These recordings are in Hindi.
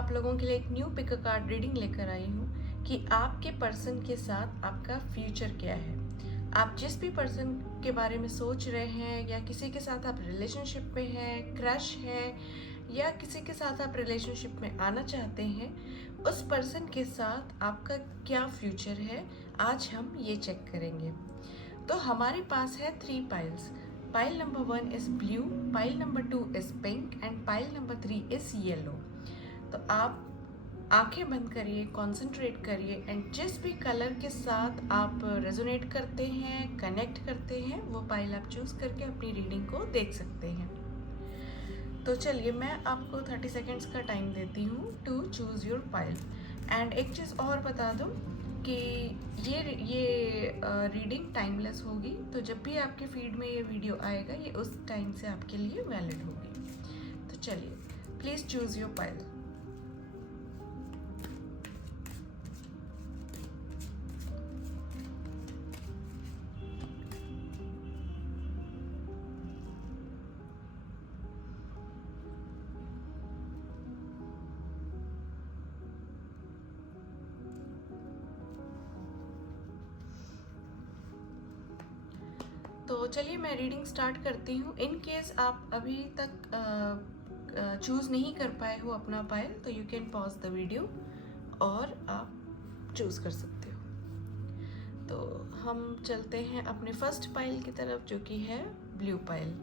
आप लोगों के लिए एक न्यू पिक कार्ड रीडिंग लेकर आई हूँ कि आपके पर्सन के साथ आपका फ्यूचर क्या है। आप जिस भी पर्सन के बारे में सोच रहे हैं या किसी के साथ आप रिलेशनशिप में हैं, क्रश है या किसी के साथ आप रिलेशनशिप में आना चाहते हैं, उस पर्सन के साथ आपका क्या फ्यूचर है, आज हम ये चेक करेंगे। तो हमारे पास है 3 piles. Pile number 1 is blue, pile number 2 is pink and pile number 3 is yellow. तो आप आंखें बंद करिए, कंसंट्रेट करिए एंड जिस भी कलर के साथ आप रेजोनेट करते हैं, कनेक्ट करते हैं, वो पाइल आप चूज करके अपनी रीडिंग को देख सकते हैं। तो चलिए मैं आपको 30 सेकेंड्स का टाइम देती हूँ to choose your pile. And एक चीज़ और बता दूँ कि ये रीडिंग टाइमलेस होगी, तो जब भी आपके फीड में ये वीडियो आएगा ये उस टाइम से आपके लिए वैलिड होगी। तो चलिए प्लीज़ चूज़ योर पाइल। तो चलिए मैं रीडिंग स्टार्ट करती हूँ। इन केस आप अभी तक चूज़ नहीं कर पाए हो अपना पाइल, तो you can pause the video और आप चूज़ कर सकते हो। तो हम चलते हैं अपने फर्स्ट पाइल की तरफ, जो कि है ब्लू पाइल।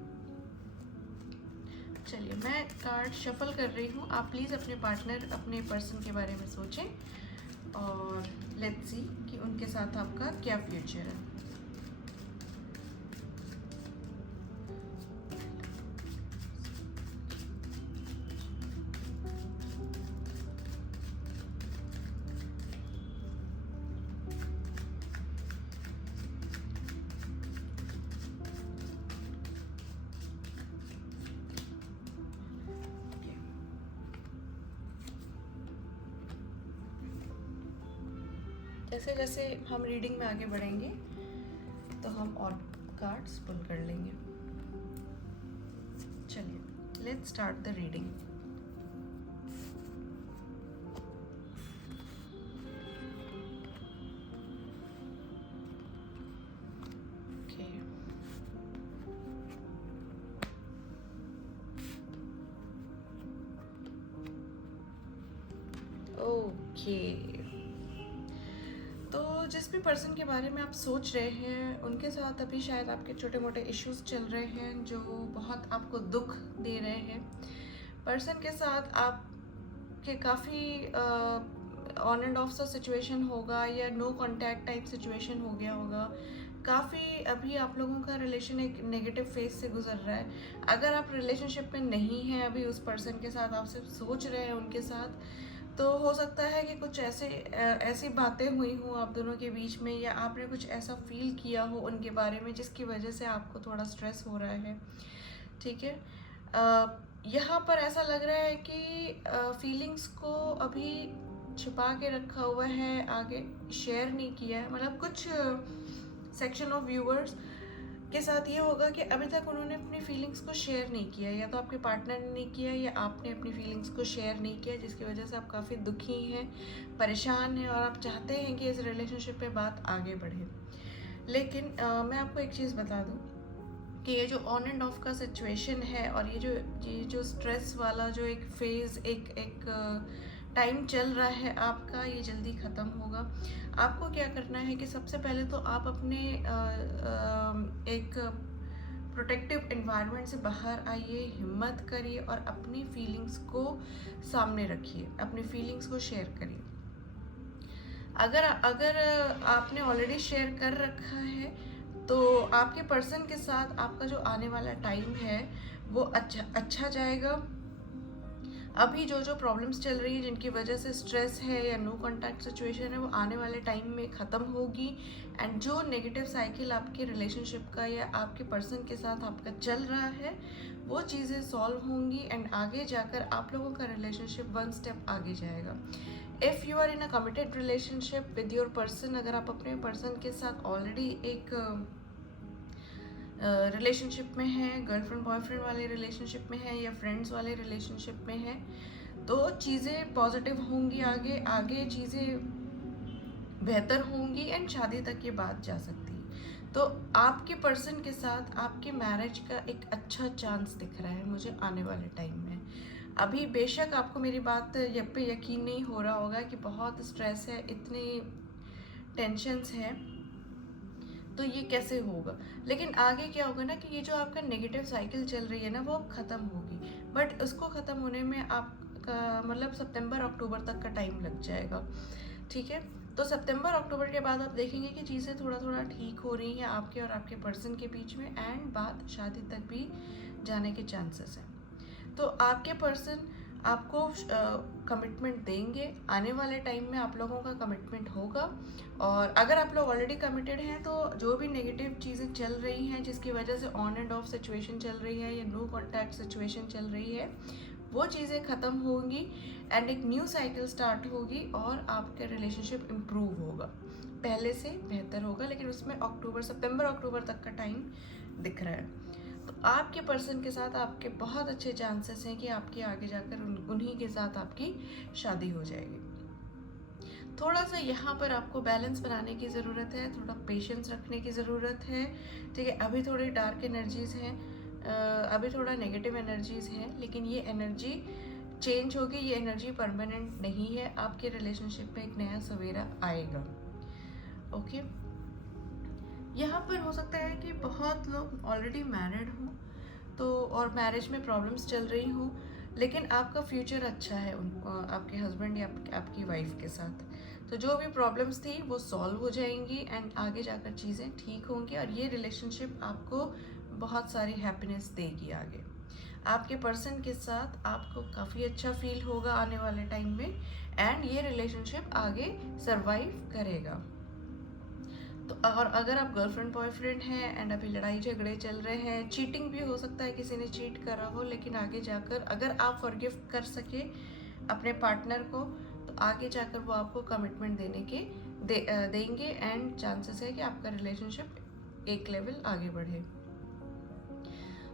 चलिए मैं कार्ड शफल कर रही हूँ। आप प्लीज़ अपने पार्टनर, अपने पर्सन के बारे में सोचें और लेट्स सी कि उनके साथ आपका क्या फ्यूचर है। जैसे जैसे हम रीडिंग में आगे बढ़ेंगे तो हम और कार्ड्स पुल कर लेंगे। चलिए let's start the reading. Okay, तो जिस भी पर्सन के बारे में आप सोच रहे हैं उनके साथ अभी शायद आपके छोटे मोटे इश्यूज चल रहे हैं जो बहुत आपको दुख दे रहे हैं। पर्सन के साथ आपके काफ़ी ऑन एंड ऑफ सा सिचुएशन होगा या नो कांटेक्ट टाइप सिचुएशन हो गया होगा। काफ़ी अभी आप लोगों का रिलेशन एक नेगेटिव फेज से गुजर रहा है। अगर आप रिलेशनशिप में नहीं हैं अभी उस पर्सन के साथ, आप सिर्फ सोच रहे हैं उनके साथ, तो हो सकता है कि कुछ ऐसी बातें हुई हों आप दोनों के बीच में, या आपने कुछ ऐसा फील किया हो उनके बारे में जिसकी वजह से आपको थोड़ा स्ट्रेस हो रहा है। ठीक है, यहाँ पर ऐसा लग रहा है कि फीलिंग्स को अभी छिपा के रखा हुआ है, आगे शेयर नहीं किया है। मतलब कुछ सेक्शन ऑफ व्यूअर्स के साथ ये होगा कि अभी तक उन्होंने अपनी फीलिंग्स को शेयर नहीं किया, या तो आपके पार्टनर ने नहीं किया या आपने अपनी फीलिंग्स को शेयर नहीं किया, जिसकी वजह से आप काफ़ी दुखी हैं, परेशान हैं और आप चाहते हैं कि इस रिलेशनशिप पे बात आगे बढ़े। लेकिन मैं आपको एक चीज़ बता दूं कि ये जो ऑन एंड ऑफ का सिचुएशन है और ये जो स्ट्रेस वाला जो एक फेज़ एक टाइम चल रहा है आपका, ये जल्दी ख़त्म होगा। आपको क्या करना है कि सबसे पहले तो आप अपने एक प्रोटेक्टिव एनवायरनमेंट से बाहर आइए, हिम्मत करिए और अपनी फीलिंग्स को सामने रखिए, अपनी फीलिंग्स को शेयर करिए। अगर आपने ऑलरेडी शेयर कर रखा है तो आपके पर्सन के साथ आपका जो आने वाला टाइम है वो अच्छा जाएगा। अभी जो प्रॉब्लम्स चल रही है जिनकी वजह से स्ट्रेस है या नो कांटेक्ट सिचुएशन है, वो आने वाले टाइम में ख़त्म होगी। एंड जो नेगेटिव साइकिल आपके रिलेशनशिप का या आपके पर्सन के साथ आपका चल रहा है वो चीज़ें सॉल्व होंगी एंड आगे जाकर आप लोगों का रिलेशनशिप 1 स्टेप आगे जाएगा। If you are in a committed relationship with your person, अगर आप अपने पर्सन के साथ ऑलरेडी एक रिलेशनशिप में है, गर्लफ्रेंड बॉयफ्रेंड वाले रिलेशनशिप में है या फ्रेंड्स वाले रिलेशनशिप में है, तो चीज़ें पॉजिटिव होंगी, आगे आगे चीज़ें बेहतर होंगी एंड शादी तक ये बात जा सकती है। तो आपके पर्सन के साथ आपके मैरिज का एक अच्छा चांस दिख रहा है मुझे आने वाले टाइम में। अभी बेशक आपको मेरी बात पे यकीन नहीं हो रहा होगा कि बहुत स्ट्रेस है, इतने टेंशन्स हैं, तो ये कैसे होगा, लेकिन आगे क्या होगा ना कि ये जो आपका नेगेटिव साइकिल चल रही है ना वो अब ख़त्म होगी, बट उसको ख़त्म होने में आपका मतलब सितंबर अक्टूबर तक का टाइम लग जाएगा। ठीक है, तो सितंबर अक्टूबर के बाद आप देखेंगे कि चीज़ें थोड़ा थोड़ा ठीक हो रही हैं आपके और आपके पर्सन के बीच में, एंड बात शादी तक भी जाने के चांसेस हैं। तो आपके पर्सन आपको कमिटमेंट देंगे, आने वाले टाइम में आप लोगों का कमिटमेंट होगा। और अगर आप लोग ऑलरेडी कमिटेड हैं तो जो भी नेगेटिव चीज़ें चल रही हैं जिसकी वजह से ऑन एंड ऑफ सिचुएशन चल रही है या नो कॉन्टैक्ट सिचुएशन चल रही है, वो चीज़ें ख़त्म होंगी एंड एक न्यू साइकिल स्टार्ट होगी और आपका रिलेशनशिप इम्प्रूव होगा, पहले से बेहतर होगा, लेकिन उसमें सितंबर अक्टूबर तक का टाइम दिख रहा है। तो आपके पर्सन के साथ आपके बहुत अच्छे चांसेस हैं कि आपके आगे जाकर उन्हीं के साथ आपकी शादी हो जाएगी। थोड़ा सा यहाँ पर आपको बैलेंस बनाने की ज़रूरत है, थोड़ा पेशेंस रखने की ज़रूरत है। ठीक है, अभी थोड़ी डार्क एनर्जीज़ हैं, अभी थोड़ा नेगेटिव एनर्जीज़ हैं, लेकिन ये एनर्जी चेंज होगी, ये एनर्जी परमानेंट नहीं है। आपके रिलेशनशिप में एक नया सवेरा आएगा। ओके, यहाँ पर हो सकता है कि बहुत लोग ऑलरेडी मैरिड हों तो और मैरिज में प्रॉब्लम्स चल रही हों, लेकिन आपका फ्यूचर अच्छा है आपके हस्बैंड या आपकी वाइफ के साथ। तो जो भी प्रॉब्लम्स थी वो सॉल्व हो जाएंगी एंड आगे जाकर चीज़ें ठीक होंगी और ये रिलेशनशिप आपको बहुत सारी हैप्पीनेस देगी आगे। आपके पर्सन के साथ आपको काफ़ी अच्छा फील होगा आने वाले टाइम में एंड ये रिलेशनशिप आगे सरवाइव करेगा। तो और अगर आप गर्लफ्रेंड बॉयफ्रेंड हैं एंड अभी लड़ाई झगड़े चल रहे हैं, चीटिंग भी हो सकता है, किसी ने चीट करा हो, लेकिन आगे जाकर अगर आप फॉरगिव कर सके अपने पार्टनर को तो आगे जाकर वो आपको कमिटमेंट देंगे एंड चांसेस है कि आपका रिलेशनशिप एक लेवल आगे बढ़े।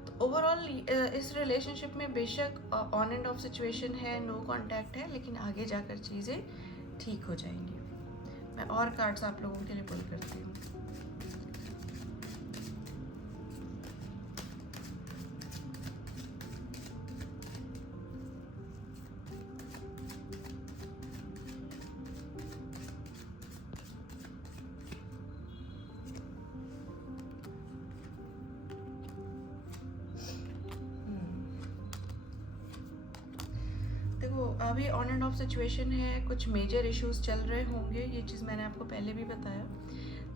तो ओवरऑल इस रिलेशनशिप में बेशक ऑन एंड ऑफ सिचुएशन है, नो कॉन्टैक्ट है, लेकिन आगे जाकर चीज़ें ठीक हो जाएंगी। मैं और कार्ड्स आप लोगों के लिए पुल करती हूँ। देखो, अभी ऑन एंड ऑफ सिचुएशन है, कुछ मेजर इश्यूज चल रहे होंगे, ये चीज़ मैंने आपको पहले भी बताया।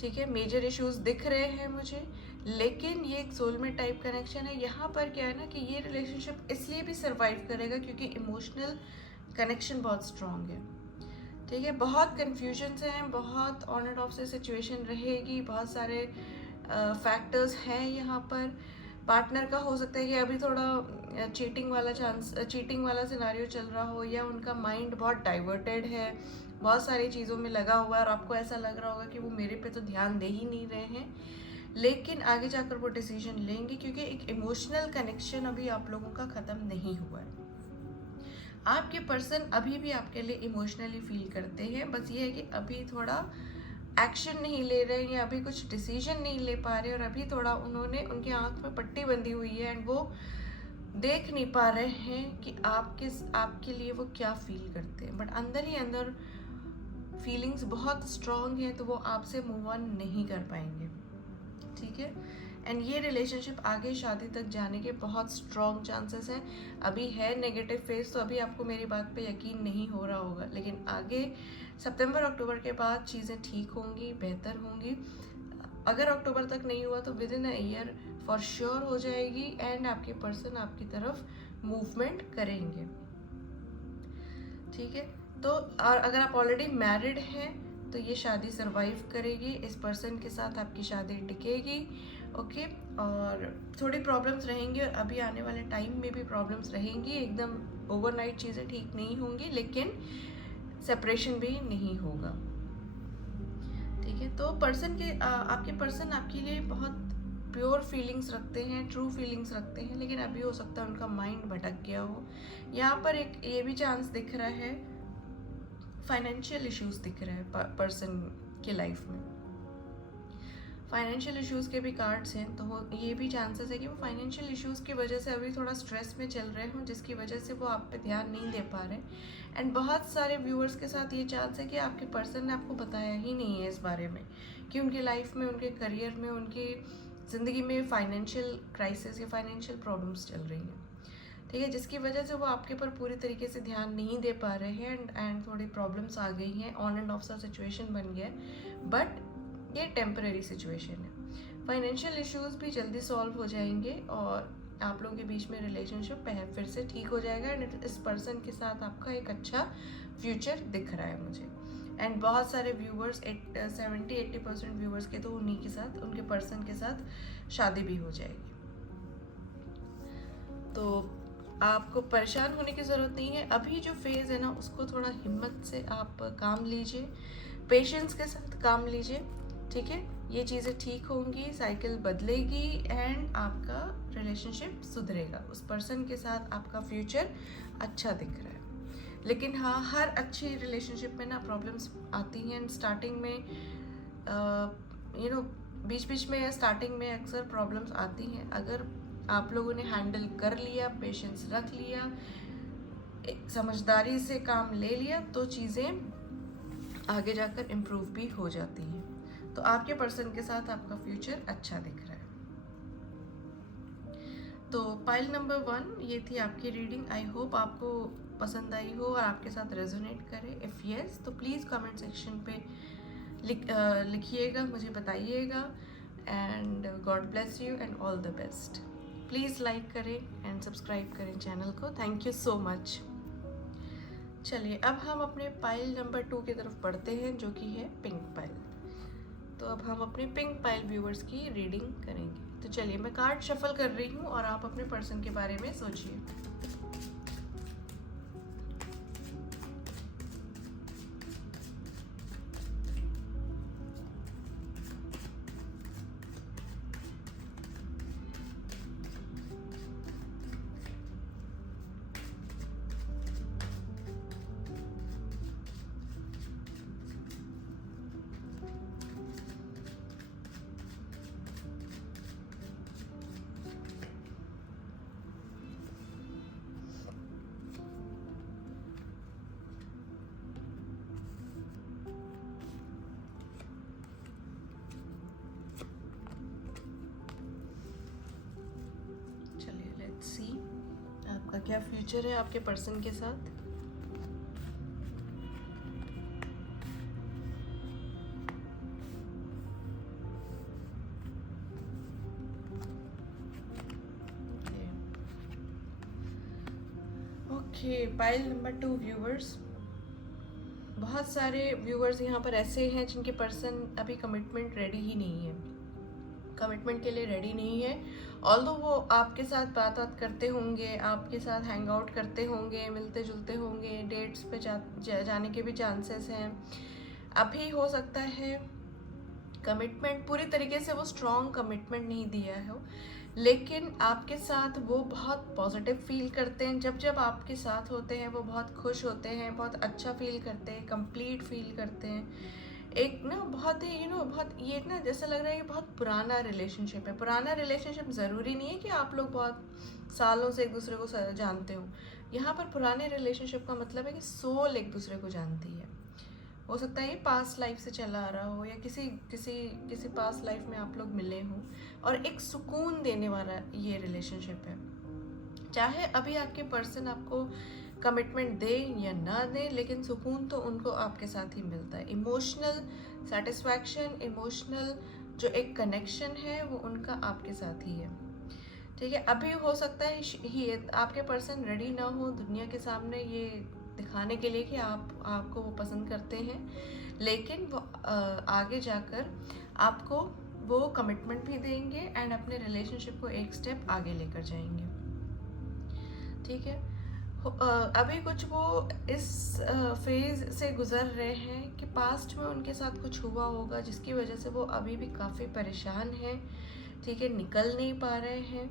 ठीक है, मेजर इश्यूज दिख रहे हैं मुझे, लेकिन ये एक सोलमेट टाइप कनेक्शन है। यहाँ पर क्या है ना कि ये रिलेशनशिप इसलिए भी सर्वाइव करेगा क्योंकि इमोशनल कनेक्शन बहुत स्ट्रांग है। ठीक है, बहुत कन्फ्यूजन्स हैं, बहुत ऑन एंड ऑफ से सिचुएशन रहेगी, बहुत सारे फैक्टर्स हैं यहाँ पर। पार्टनर का हो सकता है कि अभी थोड़ा चीटिंग वाला सिनारियो चल रहा हो, या उनका माइंड बहुत डाइवर्टेड है, बहुत सारी चीज़ों में लगा हुआ है और आपको ऐसा लग रहा होगा कि वो मेरे पे तो ध्यान दे ही नहीं रहे हैं, लेकिन आगे जाकर वो डिसीजन लेंगे क्योंकि एक इमोशनल कनेक्शन अभी आप लोगों का ख़त्म नहीं हुआ है। आपके पर्सन अभी भी आपके लिए इमोशनली फील करते हैं, बस ये है कि अभी थोड़ा एक्शन नहीं ले रहे हैं या अभी कुछ डिसीजन नहीं ले पा रहे और अभी थोड़ा उनकी आंख में पट्टी बंधी हुई है एंड वो देख नहीं पा रहे हैं कि आपके लिए वो क्या फील करते हैं, बट अंदर ही अंदर फीलिंग्स बहुत स्ट्रॉन्ग हैं, तो वो आपसे मूव ऑन नहीं कर पाएंगे। ठीक है, एंड ये रिलेशनशिप आगे शादी तक जाने के बहुत स्ट्रॉन्ग चांसेस हैं। अभी है नेगेटिव फेज, तो अभी आपको मेरी बात पे यकीन नहीं हो रहा होगा, लेकिन आगे सितंबर अक्टूबर के बाद चीज़ें ठीक होंगी, बेहतर होंगी। अगर अक्टूबर तक नहीं हुआ तो with in a year for sure हो जाएगी एंड आपके पर्सन आपकी तरफ मूवमेंट करेंगे। ठीक है, तो और अगर आप ऑलरेडी मैरिड हैं तो ये शादी सरवाइव करेगी, इस पर्सन के साथ आपकी शादी टिकेगी। ओके, और थोड़ी प्रॉब्लम्स रहेंगी और अभी आने वाले टाइम में भी प्रॉब्लम्स रहेंगी, एकदम ओवरनाइट चीज़ें ठीक नहीं होंगी, लेकिन सेपरेशन भी नहीं होगा। ठीक है, तो आपके पर्सन आपके लिए बहुत प्योर फीलिंग्स रखते हैं, ट्रू फीलिंग्स रखते हैं, लेकिन अभी हो सकता है उनका माइंड भटक गया हो। यहाँ पर एक ये भी चांस दिख रहा है, फाइनेंशियल इश्यूज दिख रहे हैं पर्सन के लाइफ में। फाइनेंशियल इश्यूज़ के भी कार्ड्स हैं, तो ये भी चांसेस है कि वो फाइनेंशियल इश्यूज़ की वजह से अभी थोड़ा स्ट्रेस में चल रहे हों, जिसकी वजह से वो आप पे ध्यान नहीं दे पा रहे। एंड बहुत सारे व्यूअर्स के साथ ये चांस है कि आपके पर्सन ने आपको बताया ही नहीं है इस बारे में कि उनकी लाइफ में, उनके करियर में, उनकी ज़िंदगी में फाइनेंशियल क्राइसिस या फाइनेंशियल प्रॉब्लम्स चल रही हैं, ठीक है, जिसकी वजह से वो आपके ऊपर पूरी तरीके से ध्यान नहीं दे पा रहे हैं। एंड थोड़ी प्रॉब्लम्स आ गई हैं, ऑन एंड ऑफ सा सिचुएशन बन गया है, बट ये टेम्परेरी सिचुएशन है। फाइनेंशियल इश्यूज भी जल्दी सॉल्व हो जाएंगे और आप लोगों के बीच में रिलेशनशिप फिर से ठीक हो जाएगा। एंड इस पर्सन के साथ आपका एक अच्छा फ्यूचर दिख रहा है मुझे। एंड बहुत सारे व्यूवर्स 70-80% व्यूवर्स के तो उन्हीं के साथ, उनके पर्सन के साथ शादी भी हो जाएगी। तो आपको परेशान होने की ज़रूरत नहीं है। अभी जो फेज़ है ना, उसको थोड़ा हिम्मत से आप काम लीजिए, पेशेंस के साथ काम लीजिए, ठीक है। ये चीज़ें ठीक होंगी, साइकिल बदलेगी एंड आपका रिलेशनशिप सुधरेगा। उस पर्सन के साथ आपका फ्यूचर अच्छा दिख रहा है। लेकिन हाँ, हर अच्छी रिलेशनशिप में ना प्रॉब्लम्स आती हैं स्टार्टिंग में, बीच बीच में या स्टार्टिंग में अक्सर प्रॉब्लम्स आती हैं। अगर आप लोगों ने हैंडल कर लिया, पेशेंस रख लिया, समझदारी से काम ले लिया, तो चीज़ें आगे जाकर इम्प्रूव भी हो जाती हैं। तो आपके पर्सन के साथ आपका फ्यूचर अच्छा दिख रहा है। तो पाइल नंबर 1 ये थी आपकी रीडिंग। आई होप आपको पसंद आई हो और आपके साथ रेजोनेट करे। इफ़ यस तो प्लीज़ कमेंट सेक्शन पे लिखिएगा, मुझे बताइएगा। And God bless you and all the best. Please like करें एंड सब्सक्राइब करें चैनल को। Thank you so much. चलिए अब हम अपने पाइल नंबर 2 की तरफ बढ़ते हैं, जो कि है पिंक पाइल। तो अब हम अपने पिंक पाइल व्यूवर्स की रीडिंग करेंगे। तो चलिए मैं कार्ड शफल कर रही हूँ और आप अपने पर्सन के बारे में सोचिए। आपका क्या फ्यूचर है आपके पर्सन के साथ। Okay, pile number 2 viewers. बहुत सारे व्यूवर्स यहाँ पर ऐसे हैं जिनके पर्सन अभी कमिटमेंट रेडी ही नहीं है, कमिटमेंट के लिए रेडी नहीं है। ऑल्दो वो आपके साथ बात करते होंगे, आपके साथ हैंग आउट करते होंगे, मिलते जुलते होंगे, डेट्स पे जाने के भी चांसेस हैं। अभी हो सकता है कमिटमेंट पूरी तरीके से वो स्ट्रॉन्ग कमिटमेंट नहीं दिया हो, लेकिन आपके साथ वो बहुत पॉजिटिव फील करते हैं। जब जब आपके साथ होते हैं वो बहुत खुश होते हैं, बहुत अच्छा फील करते हैं, कंप्लीट फील करते हैं। एक ना बहुत ही बहुत ये ना जैसा लग रहा है कि बहुत पुराना रिलेशनशिप है। पुराना रिलेशनशिप ज़रूरी नहीं है कि आप लोग बहुत सालों से एक दूसरे को जानते हो। यहाँ पर पुराने रिलेशनशिप का मतलब है कि सोल एक दूसरे को जानती है। हो सकता है ये पास्ट लाइफ से चला आ रहा हो या किसी पास्ट लाइफ में आप लोग मिले हों, और एक सुकून देने वाला ये रिलेशनशिप है। चाहे अभी आपके पर्सन आपको कमिटमेंट दे या ना दे, लेकिन सुकून तो उनको आपके साथ ही मिलता है। इमोशनल सेटिस्फैक्शन, इमोशनल जो एक कनेक्शन है वो उनका आपके साथ ही है, ठीक है। अभी हो सकता है आपके पर्सन रेडी ना हो दुनिया के सामने ये दिखाने के लिए कि आपको वो पसंद करते हैं, लेकिन वो आगे जाकर आपको वो कमिटमेंट भी देंगे एंड अपने रिलेशनशिप को एक स्टेप आगे लेकर जाएंगे, ठीक है। अभी कुछ वो इस फेज़ से गुज़र रहे हैं कि पास्ट में उनके साथ कुछ हुआ होगा जिसकी वजह से वो अभी भी काफ़ी परेशान हैं, ठीक है, निकल नहीं पा रहे हैं।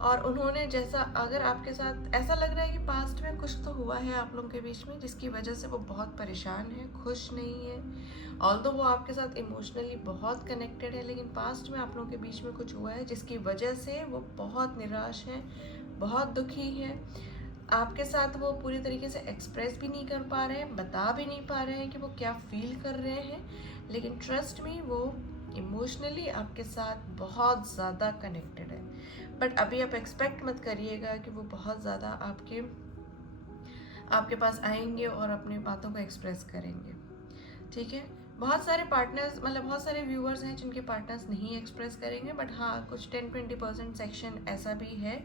और उन्होंने जैसा, अगर आपके साथ ऐसा लग रहा है कि पास्ट में कुछ तो हुआ है आप लोगों के बीच में जिसकी वजह से वो बहुत परेशान है, खुश नहीं है। ऑल्दो वो आपके साथ इमोशनली बहुत कनेक्टेड है, लेकिन पास्ट में आप लोगों के बीच में कुछ हुआ है जिसकी वजह से वो बहुत निराश हैं, बहुत दुखी हैं। आपके साथ वो पूरी तरीके से एक्सप्रेस भी नहीं कर पा रहे हैं, बता भी नहीं पा रहे हैं कि वो क्या फील कर रहे हैं, लेकिन ट्रस्ट मी वो इमोशनली आपके साथ बहुत ज़्यादा कनेक्टेड है। बट अभी आप एक्सपेक्ट मत करिएगा कि वो बहुत ज़्यादा आपके पास आएंगे और अपने बातों को एक्सप्रेस करेंगे, ठीक है। बहुत सारे पार्टनर्स, मतलब बहुत सारे व्यूअर्स हैं जिनके पार्टनर्स नहीं एक्सप्रेस करेंगे, बट हाँ कुछ 10-20% सेक्शन ऐसा भी है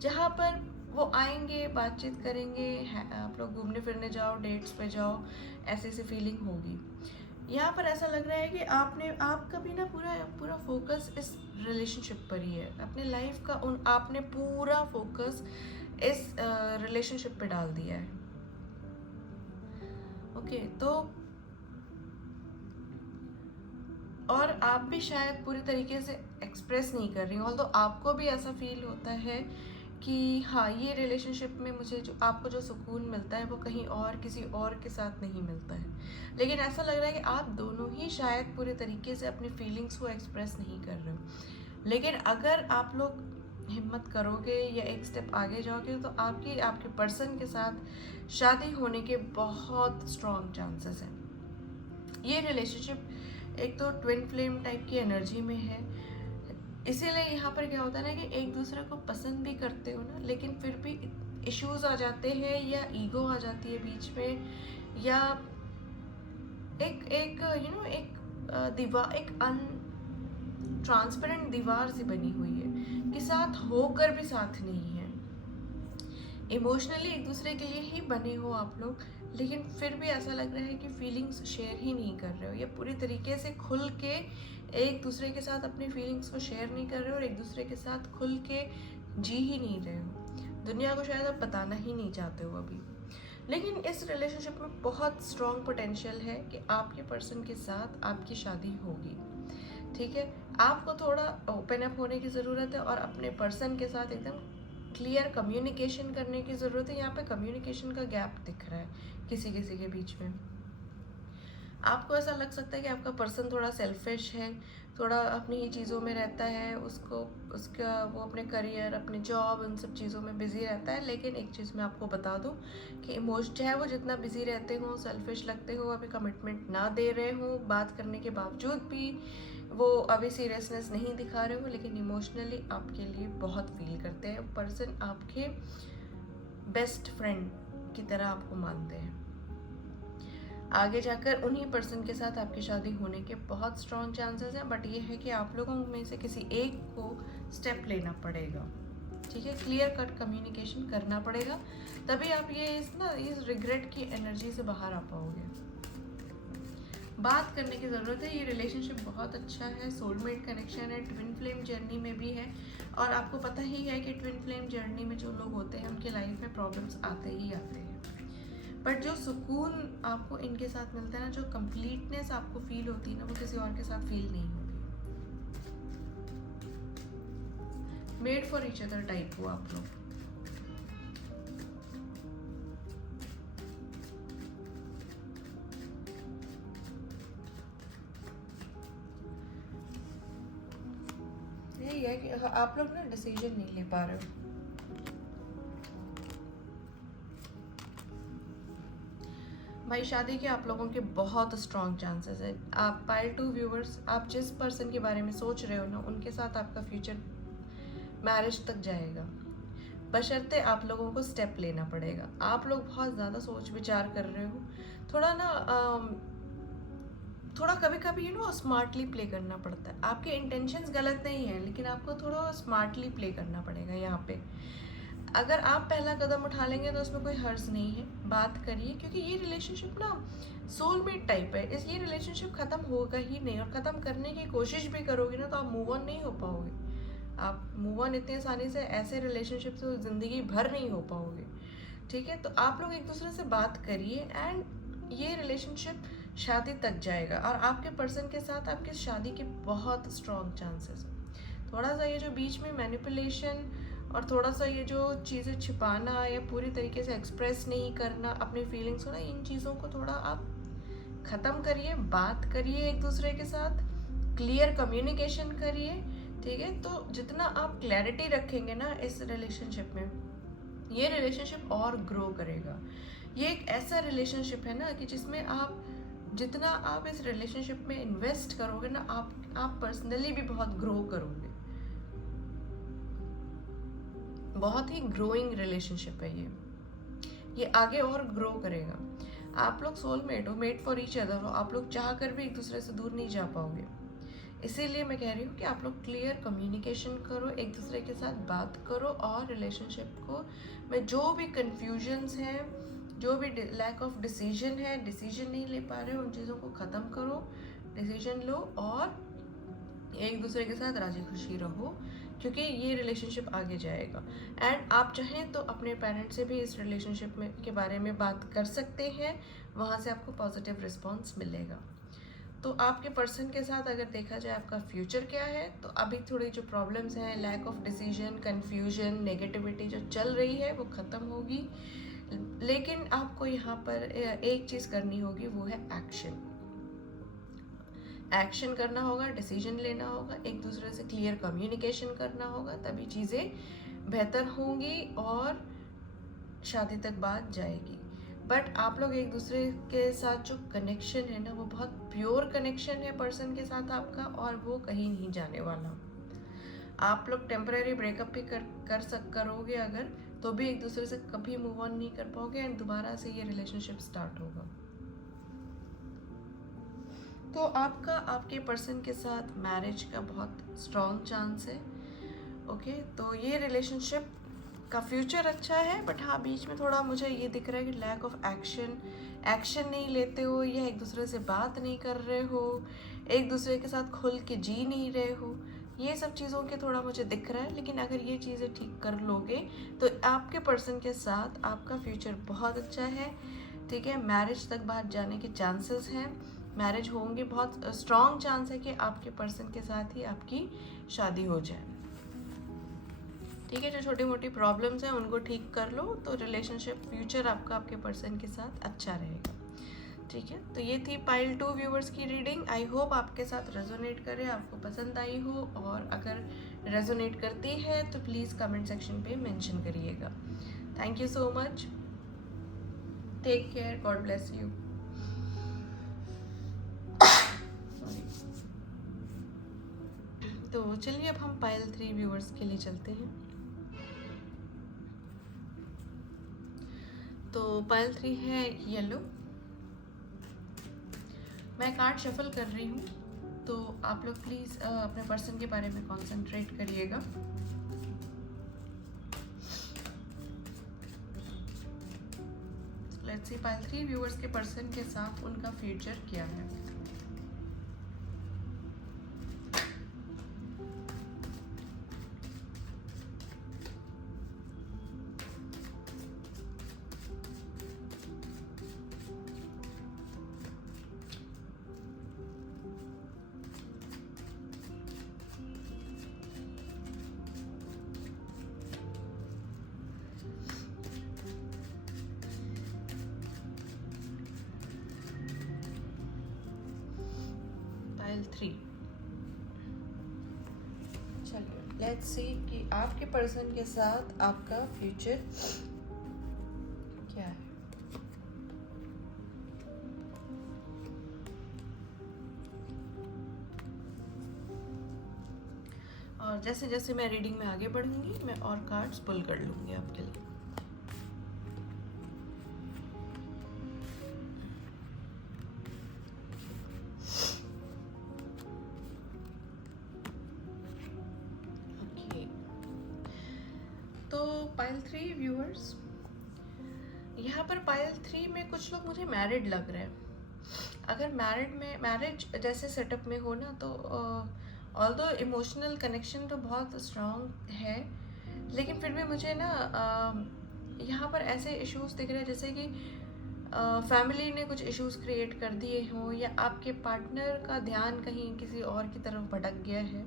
जहाँ पर वो आएंगे, बातचीत करेंगे, आप लोग घूमने फिरने जाओ, डेट्स पे जाओ, ऐसी सी फीलिंग होगी। यहाँ पर ऐसा लग रहा है कि आपका भी ना पूरा फोकस इस रिलेशनशिप पर ही है, अपने लाइफ का आपने पूरा फोकस इस रिलेशनशिप पे डाल दिया है। ओके, तो और आप भी शायद पूरी तरीके से एक्सप्रेस नहीं कर रही हो, तो आपको भी ऐसा फील होता है कि हाँ, ये रिलेशनशिप में मुझे जो आपको जो सुकून मिलता है वो कहीं और किसी और के साथ नहीं मिलता है। लेकिन ऐसा लग रहा है कि आप दोनों ही शायद पूरे तरीके से अपनी फीलिंग्स को एक्सप्रेस नहीं कर रहे हो। लेकिन अगर आप लोग हिम्मत करोगे या एक स्टेप आगे जाओगे तो आपके पर्सन के साथ शादी होने के बहुत स्ट्रॉन्ग चांसेस हैं। ये रिलेशनशिप एक तो ट्विन फ्लेम टाइप की एनर्जी में है, इसीलिए यहाँ पर क्या होता है ना कि एक दूसरे को पसंद भी करते हो ना, लेकिन फिर भी इश्यूज आ जाते हैं या ईगो आ जाती है बीच में, या एक दीवार, एक ट्रांसपेरेंट दीवार सी बनी हुई है कि साथ होकर भी साथ नहीं है। इमोशनली एक दूसरे के लिए ही बने हो आप लोग, लेकिन फिर भी ऐसा लग रहा है कि फीलिंग्स शेयर ही नहीं कर रहे हो, या पूरी तरीके से खुल के एक दूसरे के साथ अपनी फीलिंग्स को शेयर नहीं कर रहे हो, और एक दूसरे के साथ खुल के जी ही नहीं रहे हो। दुनिया को शायद आप बताना ही नहीं चाहते हो अभी। लेकिन इस रिलेशनशिप में बहुत स्ट्रॉन्ग पोटेंशियल है कि आपके पर्सन के साथ आपकी शादी होगी, ठीक है। आपको थोड़ा ओपन अप होने की ज़रूरत है और अपने पर्सन के साथ एकदम क्लियर कम्युनिकेशन करने की ज़रूरत है। यहाँ पे कम्युनिकेशन का गैप दिख रहा है किसी किसी के बीच में। आपको ऐसा लग सकता है कि आपका पर्सन थोड़ा सेल्फिश है, थोड़ा अपनी ही चीज़ों में रहता है, वो अपने करियर, अपने जॉब, उन सब चीज़ों में बिज़ी रहता है। लेकिन एक चीज़ मैं आपको बता दूं कि इमोशन, चाहे वो जितना बिज़ी रहते हो, सेल्फिश लगते हो, अभी कमिटमेंट ना दे रहे हो, बात करने के बावजूद भी वो अभी सीरियसनेस नहीं दिखा रहे हो, लेकिन इमोशनली आपके लिए बहुत फील करते हैं। पर्सन आपके बेस्ट फ्रेंड की तरह आपको मानते हैं। आगे जाकर उन्हीं पर्सन के साथ आपकी शादी होने के बहुत स्ट्रॉन्ग चांसेस हैं, बट ये है कि आप लोगों में से किसी एक को स्टेप लेना पड़ेगा, ठीक है। क्लियर कट कम्युनिकेशन करना पड़ेगा, तभी आप इस रिग्रेट की एनर्जी से बाहर आ पाओगे। बात करने की ज़रूरत है। ये रिलेशनशिप बहुत अच्छा है, सोलमेट कनेक्शन है, ट्विन फ्लेम जर्नी में भी है। और आपको पता ही है कि ट्विन फ्लेम जर्नी में जो लोग होते हैं उनके लाइफ में प्रॉब्लम्स आते ही आते हैं, बट जो सुकून आपको इनके साथ मिलता है ना, जो कंप्लीटनेस आपको फील होती है ना, वो किसी और के साथ फील नहीं होगी। Made for each other type हो आप लोग। यही है कि आप लोग ना डिसीजन नहीं ले पा रहे हो। भाई शादी के आप लोगों के बहुत स्ट्रॉन्ग चांसेस है। आप पाइल 2 व्यूवर्स, आप जिस पर्सन के बारे में सोच रहे हो ना, उनके साथ आपका फ्यूचर मैरिज तक जाएगा, बशर्ते आप लोगों को स्टेप लेना पड़ेगा। आप लोग बहुत ज़्यादा सोच विचार कर रहे हो, थोड़ा कभी कभी स्मार्टली प्ले करना पड़ता है। आपके इंटेंशंस गलत नहीं है, लेकिन आपको थोड़ा स्मार्टली प्ले करना पड़ेगा। यहाँ पे अगर आप पहला कदम उठा लेंगे तो उसमें कोई हर्ज नहीं है, बात करिए, क्योंकि ये रिलेशनशिप ना सोलमेट टाइप है। ये रिलेशनशिप ख़त्म होगा ही नहीं, और ख़त्म करने की कोशिश भी करोगे ना तो आप मूव ऑन नहीं हो पाओगे। आप मूव ऑन इतनी आसानी से ऐसे रिलेशनशिप से ज़िंदगी भर नहीं हो पाओगे, ठीक है। तो आप लोग एक दूसरे से बात करिए, एंड ये रिलेशनशिप शादी तक जाएगा और आपके पर्सन के साथ आपकी शादी के बहुत स्ट्रॉन्ग चांसेस हैं। थोड़ा सा ये जो बीच में मैनिपुलेशन और थोड़ा सा ये जो चीज़ें छिपाना या पूरी तरीके से एक्सप्रेस नहीं करना अपनी फीलिंग्स को ना, इन चीज़ों को थोड़ा आप ख़त्म करिए, बात करिए एक दूसरे के साथ, क्लियर कम्युनिकेशन करिए, ठीक है। तो जितना आप क्लैरिटी रखेंगे ना इस रिलेशनशिप में, ये रिलेशनशिप और ग्रो करेगा। ये एक ऐसा रिलेशनशिप है ना कि जिसमें आप जितना आप इस रिलेशनशिप में इन्वेस्ट करोगे ना, आप पर्सनली भी बहुत ग्रो करोगे। बहुत ही ग्रोइंग रिलेशनशिप है ये आगे और ग्रो करेगा। आप लोग सोलमेट हो, मेट फॉर ईच अदर हो, आप लोग चाह कर भी एक दूसरे से दूर नहीं जा पाओगे। इसीलिए मैं कह रही हूँ कि आप लोग क्लियर कम्युनिकेशन करो, एक दूसरे के साथ बात करो और रिलेशनशिप को में जो भी कन्फ्यूजन्स हैं, जो भी लैक ऑफ डिसीजन है, डिसीजन नहीं ले पा रहे हो, उन चीज़ों को ख़त्म करो, डिसीजन लो और एक दूसरे के साथ राजी खुशी रहो, क्योंकि ये रिलेशनशिप आगे जाएगा। एंड आप चाहें तो अपने पेरेंट्स से भी इस रिलेशनशिप में के बारे में बात कर सकते हैं, वहाँ से आपको पॉजिटिव रिस्पॉन्स मिलेगा। तो आपके पर्सन के साथ अगर देखा जाए आपका फ्यूचर क्या है, तो अभी थोड़ी जो प्रॉब्लम्स हैं, lack of decision, confusion, negativity जो चल रही है वो ख़त्म होगी। लेकिन आपको यहाँ पर एक चीज़ करनी होगी, वो है एक्शन करना होगा, डिसीजन लेना होगा, एक दूसरे से क्लियर कम्युनिकेशन करना होगा, तभी चीज़ें बेहतर होंगी और शादी तक बात जाएगी। बट आप लोग एक दूसरे के साथ जो कनेक्शन है ना, वो बहुत प्योर कनेक्शन है पर्सन के साथ आपका, और वो कहीं नहीं जाने वाला। आप लोग टेम्परेरी ब्रेकअप भी करोगे अगर, तो भी एक दूसरे से कभी मूव ऑन नहीं कर पाओगे एंड दोबारा से ये रिलेशनशिप स्टार्ट होगा। तो आपका आपके पर्सन के साथ मैरिज का बहुत स्ट्रॉन्ग चांस है। ओके, तो ये रिलेशनशिप का फ्यूचर अच्छा है, बट हाँ बीच में थोड़ा मुझे ये दिख रहा है कि लैक ऑफ एक्शन नहीं लेते हो, या एक दूसरे से बात नहीं कर रहे हो, एक दूसरे के साथ खुल के जी नहीं रहे हो, ये सब चीज़ों के थोड़ा मुझे दिख रहा है। लेकिन अगर ये चीज़ें ठीक कर लोगे तो आपके पर्सन के साथ आपका फ्यूचर बहुत अच्छा है, ठीक है। मैरिज तक बात जाने के चांसेस हैं, मैरिज होंगे, बहुत स्ट्रॉन्ग चांस है कि आपके पर्सन के साथ ही आपकी शादी हो जाए, ठीक है। जो छोटी मोटी प्रॉब्लम्स हैं उनको ठीक कर लो, तो रिलेशनशिप फ्यूचर आपका आपके पर्सन के साथ अच्छा रहेगा, ठीक है। तो ये थी पाइल 2 व्यूवर्स की रीडिंग। आई होप आपके साथ रेजोनेट करे, आपको पसंद आई हो, और अगर रेजोनेट करती है तो प्लीज़ कमेंट सेक्शन पे मेंशन करिएगा। Thank you so much, take care, God bless you. तो चलिए अब हम पाइल 3 व्यूवर्स के लिए चलते हैं। तो पाइल 3 है येलो। मैं कार्ड शफल कर रही हूँ, तो आप लोग प्लीज़ अपने पर्सन के बारे में कॉन्सेंट्रेट करिएगा। लेट्स सी पाइल 3 व्यूअर्स के पर्सन के साथ उनका फ्यूचर क्या है। पाइल 3, चलिए लेट्स सी कि आपके पर्सन के साथ आपका फ्यूचर क्या है। और जैसे जैसे मैं रीडिंग में आगे बढ़ूंगी मैं और कार्ड्स पुल कर लूंगी आपके लिए। पाइल 3 व्यूअर्स, यहाँ पर पाइल 3 में कुछ लोग मुझे मैरिड लग रहे हैं। अगर मैरिज जैसे सेटअप में हो ना, तो ऑल्दो इमोशनल कनेक्शन तो बहुत स्ट्रॉन्ग है, लेकिन फिर भी मुझे ना यहाँ पर ऐसे इश्यूज दिख रहे हैं जैसे कि फैमिली ने कुछ इश्यूज क्रिएट कर दिए हों, या आपके पार्टनर का ध्यान कहीं किसी और की तरफ भटक गया है,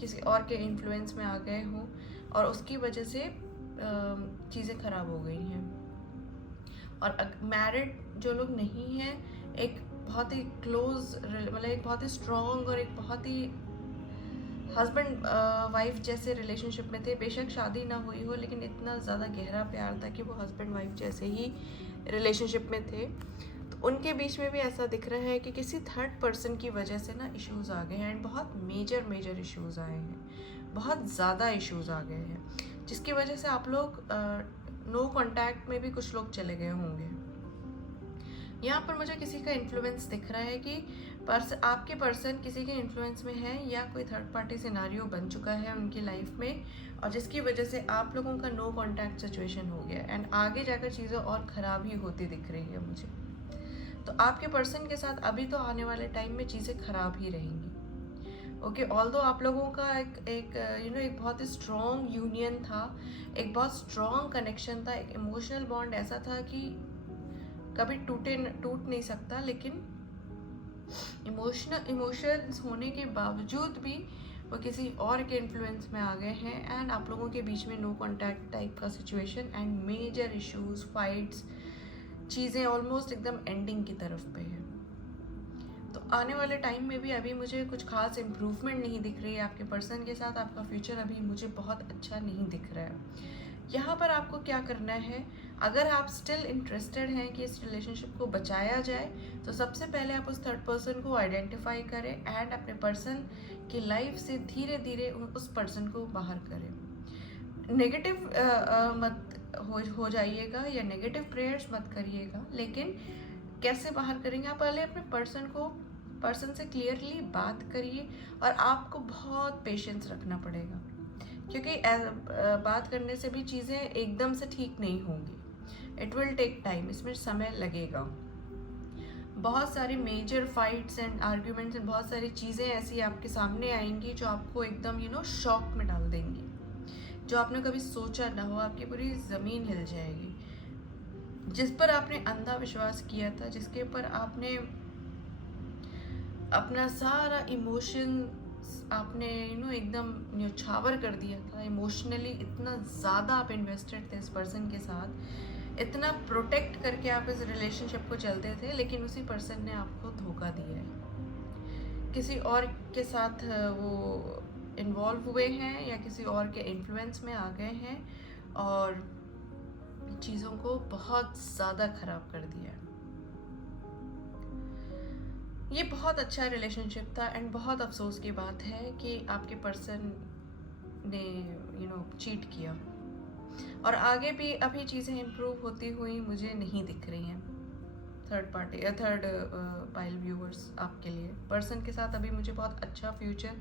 किसी और के इन्फ्लुएंस में आ गए हों, और उसकी वजह से चीज़ें ख़राब हो गई हैं। और मैरिड जो लोग नहीं हैं, एक बहुत ही क्लोज, मतलब एक बहुत ही स्ट्रॉन्ग और एक बहुत ही हस्बैंड वाइफ जैसे रिलेशनशिप में थे। बेशक शादी ना हुई हो, लेकिन इतना ज़्यादा गहरा प्यार था कि वो हस्बैंड वाइफ जैसे ही रिलेशनशिप में थे। तो उनके बीच में भी ऐसा दिख रहा है कि किसी थर्ड पर्सन की वजह से ना इश्यूज आ गए हैं, एंड बहुत मेजर इश्यूज आए हैं, बहुत ज़्यादा इश्यूज आ गए हैं, जिसकी वजह से आप लोग नो कांटेक्ट में भी कुछ लोग चले गए होंगे। यहाँ पर मुझे किसी का इन्फ्लुएंस दिख रहा है कि आपके पर्सन किसी के इन्फ्लुएंस में है, या कोई थर्ड पार्टी सिनारियो बन चुका है उनकी लाइफ में, और जिसकी वजह से आप लोगों का नो कांटेक्ट सिचुएशन हो गया, एंड आगे जाकर चीज़ें और ख़राब ही होती दिख रही है मुझे। तो आपके पर्सन के साथ अभी तो आने वाले टाइम में चीज़ें ख़राब ही रहेंगी। ओके, ऑल्दो आप लोगों का एक बहुत ही स्ट्रॉन्ग यूनियन था, एक बहुत स्ट्रॉन्ग कनेक्शन था, एक इमोशनल बॉन्ड ऐसा था कि कभी टूट नहीं सकता, लेकिन इमोशंस होने के बावजूद भी वो किसी और के इन्फ्लुएंस में आ गए हैं, एंड आप लोगों के बीच में नो कांटेक्ट टाइप का situation, and major issues, fights, चीज़ें ऑलमोस्ट एकदम एंडिंग की तरफ पे है। तो आने वाले टाइम में भी अभी मुझे कुछ खास इम्प्रूवमेंट नहीं दिख रही है आपके पर्सन के साथ। आपका फ्यूचर अभी मुझे बहुत अच्छा नहीं दिख रहा है। यहाँ पर आपको क्या करना है, अगर आप स्टिल इंटरेस्टेड हैं कि इस रिलेशनशिप को बचाया जाए, तो सबसे पहले आप उस थर्ड पर्सन को आइडेंटिफाई करें, एंड अपने पर्सन की लाइफ से धीरे धीरे उस पर्सन को बाहर करें। नेगेटिव मत हो जाइएगा, या नेगेटिव प्रेयर्स मत करिएगा, लेकिन कैसे बाहर करेंगे, आप पहले अपने पर्सन से क्लियरली बात करिए, और आपको बहुत पेशेंस रखना पड़ेगा, क्योंकि बात करने से भी चीज़ें एकदम से ठीक नहीं होंगी। इट विल टेक टाइम, इसमें समय लगेगा। बहुत सारी major fights and arguments and बहुत सारी चीज़ें ऐसी आपके सामने आएंगी जो आपको एकदम शॉक में डाल देंगी, जो आपने कभी सोचा ना हो। आपकी पूरी ज़मीन हिल जाएगी। जिस पर आपने अंधा विश्वास किया था, जिसके ऊपर आपने अपना सारा इमोशन आपने एकदम न्यौछावर कर दिया था, इमोशनली इतना ज़्यादा आप इन्वेस्टेड थे इस पर्सन के साथ, इतना प्रोटेक्ट करके आप इस रिलेशनशिप को चलते थे, लेकिन उसी पर्सन ने आपको धोखा दिया है। किसी और के साथ वो इन्वॉल्व हुए हैं, या किसी और के इन्फ्लुएंस में आ गए हैं, और चीज़ों को बहुत ज़्यादा ख़राब कर दिया है। ये बहुत अच्छा रिलेशनशिप था, एंड बहुत अफसोस की बात है कि आपके पर्सन ने चीट किया, और आगे भी अभी चीज़ें इम्प्रूव होती हुई मुझे नहीं दिख रही हैं। थर्ड पाइल व्यूअर्स, आपके लिए पर्सन के साथ अभी मुझे बहुत अच्छा फ्यूचर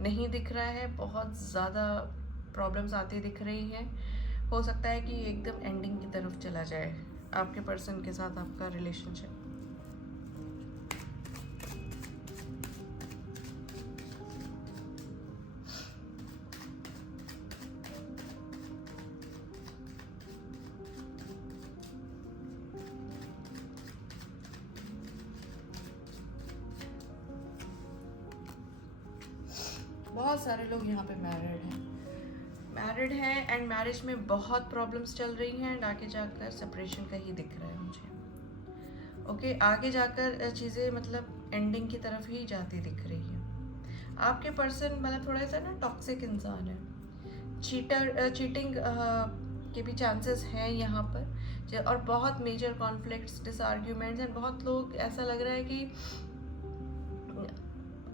नहीं दिख रहा है। बहुत ज़्यादा प्रॉब्लम्स आती दिख रही हैं। हो सकता है कि एकदम एंडिंग की तरफ चला जाए आपके पर्सन के साथ आपका रिलेशनशिप। बहुत सारे लोग यहाँ पे मैरिड हैं एंड मैरिज में बहुत प्रॉब्लम्स चल रही हैं, एंड आगे जाकर सेपरेशन का ही दिख रहा है मुझे। ओके, आगे जाकर चीज़ें मतलब एंडिंग की तरफ ही जाती दिख रही है। आपके पर्सन मतलब थोड़ा सा ना टॉक्सिक इंसान है, चीटिंग के भी चांसेस हैं यहाँ पर, और बहुत मेजर कॉन्फ्लिक्ट्स, डिसआर्ग्यूमेंट्स, एंड बहुत लोग ऐसा लग रहा है कि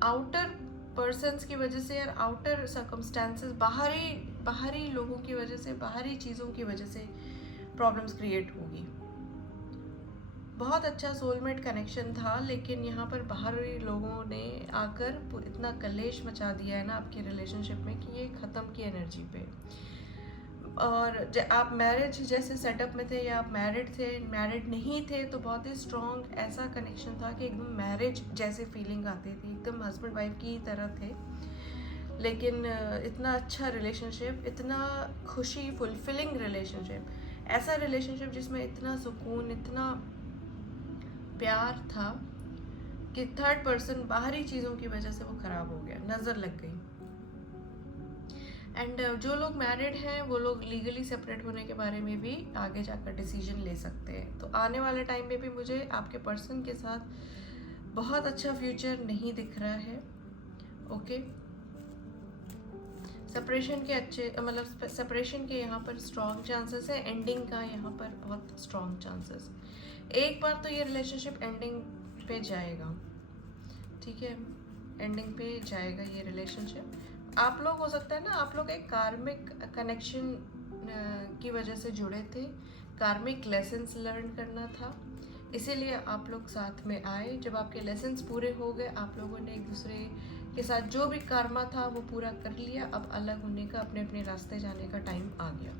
आउटर पर्सन्स की वजह से, और आउटर सर्कमस्टेंसेस, बाहरी लोगों की वजह से, बाहरी चीज़ों की वजह से प्रॉब्लम्स क्रिएट होगी। बहुत अच्छा सोलमेट कनेक्शन था, लेकिन यहाँ पर बाहरी लोगों ने आकर इतना कलेश मचा दिया है ना आपके रिलेशनशिप में कि ये ख़त्म की एनर्जी पे। और आप मैरिज जैसे सेटअप में थे, या आप मैरिड नहीं थे, तो बहुत ही स्ट्रॉन्ग ऐसा कनेक्शन था कि एकदम मैरिज जैसे फीलिंग आती थी, एकदम हस्बैंड वाइफ की तरह थे। लेकिन इतना अच्छा रिलेशनशिप, इतना खुशी फुलफिलिंग रिलेशनशिप, ऐसा रिलेशनशिप जिसमें इतना सुकून, इतना प्यार था कि थर्ड पर्सन बाहरी चीज़ों की वजह से वो ख़राब हो गया, नज़र लग गई। एंड जो लोग मैरिड हैं वो लोग लीगली सेपरेट होने के बारे में भी आगे जाकर डिसीजन ले सकते हैं। तो आने वाले टाइम में भी मुझे आपके पर्सन के साथ बहुत अच्छा फ्यूचर नहीं दिख रहा है। ओके, सेपरेशन के अच्छे मतलब सेपरेशन के यहाँ पर स्ट्रॉन्ग चांसेस है, एंडिंग का यहाँ पर बहुत स्ट्रॉन्ग चांसेस। एक बार तो ये रिलेशनशिप एंडिंग पे जाएगा, ठीक है, एंडिंग पे जाएगा ये रिलेशनशिप। आप लोग हो सकता है ना, आप लोग एक कार्मिक कनेक्शन की वजह से जुड़े थे, कार्मिक लेसन्स लर्न करना था, इसीलिए आप लोग साथ में आए। जब आपके लेसन्स पूरे हो गए, आप लोगों ने एक दूसरे के साथ जो भी कर्मा था वो पूरा कर लिया। अब अलग होने का, अपने अपने रास्ते जाने का टाइम आ गया।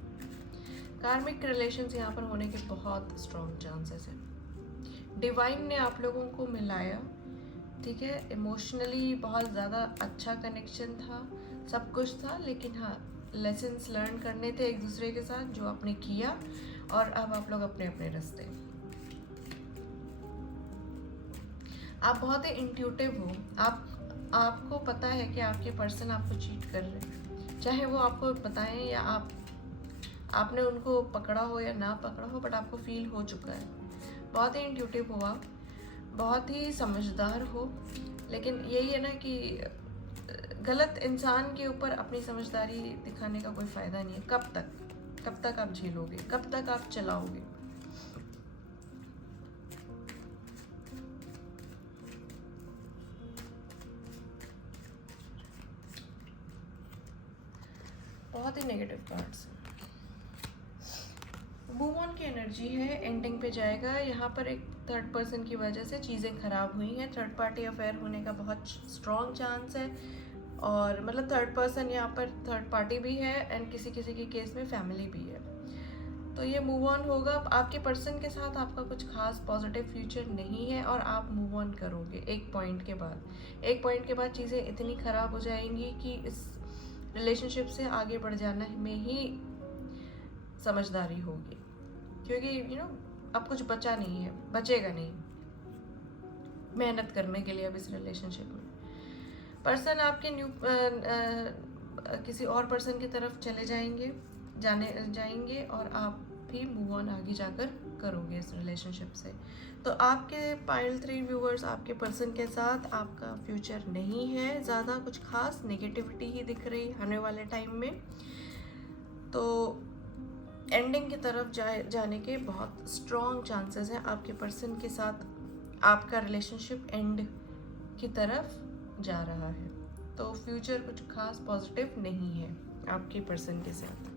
कार्मिक रिलेशंस यहाँ पर होने के बहुत स्ट्रॉन्ग चांसेस हैं। डिवाइन ने आप लोगों को मिलाया, ठीक है, इमोशनली बहुत ज़्यादा अच्छा कनेक्शन था, सब कुछ था, लेकिन हाँ, लेसन्स लर्न करने थे एक दूसरे के साथ जो आपने किया, और अब आप लोग अपने अपने रास्ते। आप बहुत ही इंट्यूटिव हो, आपको पता है कि आपके पर्सन आपको चीट कर रहे हैं, चाहे वो आपको बताएं या आपने उनको पकड़ा हो या ना पकड़ा हो, बट आपको फील हो चुका है। बहुत ही इंट्यूटिव हो आप, बहुत ही समझदार हो, लेकिन यही है ना कि गलत इंसान के ऊपर अपनी समझदारी दिखाने का कोई फ़ायदा नहीं है। कब तक आप झेलोगे, कब तक आप चलाओगे? बहुत ही नेगेटिव कार्ड्स। मूव ऑन की एनर्जी है, एंडिंग पे जाएगा। यहाँ पर एक थर्ड पर्सन की वजह से चीज़ें ख़राब हुई हैं, थर्ड पार्टी अफेयर होने का बहुत स्ट्रॉन्ग चांस है, और मतलब थर्ड पर्सन यहाँ पर थर्ड पार्टी भी है, एंड किसी किसी के केस में फैमिली भी है। तो ये मूव ऑन होगा। आपके पर्सन के साथ आपका कुछ खास पॉजिटिव फ्यूचर नहीं है, और आप मूव ऑन करोगे एक पॉइंट के बाद चीज़ें इतनी ख़राब हो जाएंगी कि इस रिलेशनशिप से आगे बढ़ जाना में ही समझदारी होगी, क्योंकि अब कुछ बचा नहीं है, बचेगा नहीं मेहनत करने के लिए अब इस रिलेशनशिप में। पर्सन आपके किसी और पर्सन की तरफ चले जाएंगे, और आप भी मूव ऑन आगे जाकर करोगे इस रिलेशनशिप से। तो आपके पाइल 3 व्यूअर्स, आपके पर्सन के साथ आपका फ्यूचर नहीं है ज़्यादा कुछ खास, नेगेटिविटी ही दिख रही आने वाले टाइम में। तो एंडिंग की तरफ जाने के बहुत स्ट्रॉन्ग चांसेस हैं। आपके पर्सन के साथ आपका रिलेशनशिप एंड की तरफ जा रहा है, तो फ्यूचर कुछ खास पॉजिटिव नहीं है आपके पर्सन के साथ।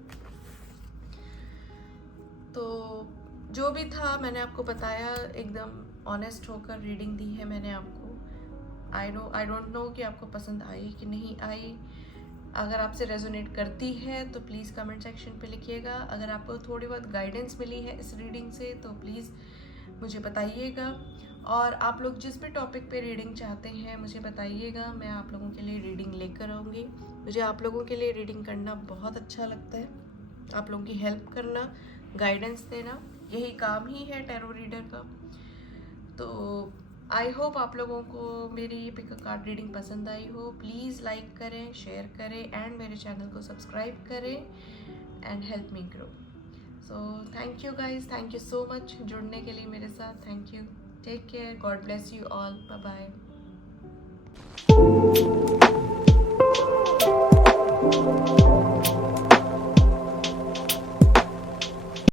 तो जो भी था मैंने आपको बताया, एकदम ऑनेस्ट होकर रीडिंग दी है मैंने आपको। आई डोंट नो कि आपको पसंद आई कि नहीं आई। अगर आपसे रेजोनेट करती है तो प्लीज़ कमेंट सेक्शन पे लिखिएगा। अगर आपको थोड़ी बहुत गाइडेंस मिली है इस रीडिंग से तो प्लीज़ मुझे बताइएगा, और आप लोग जिस भी टॉपिक पे रीडिंग चाहते हैं मुझे बताइएगा, मैं आप लोगों के लिए रीडिंग लेकर आऊँगी। मुझे आप लोगों के लिए रीडिंग करना बहुत अच्छा लगता है, आप लोगों की हेल्प करना, गाइडेंस देना, यही काम ही है टैरो रीडर का। तो आई होप आप लोगों को मेरी ये पिक कार्ड रीडिंग पसंद आई हो। प्लीज़ लाइक करें, शेयर करें, एंड मेरे चैनल को सब्सक्राइब करें, and help me grow. So thank you guys, thank you so much जुड़ने के लिए मेरे साथ। Thank you, take care, God bless you all, bye bye.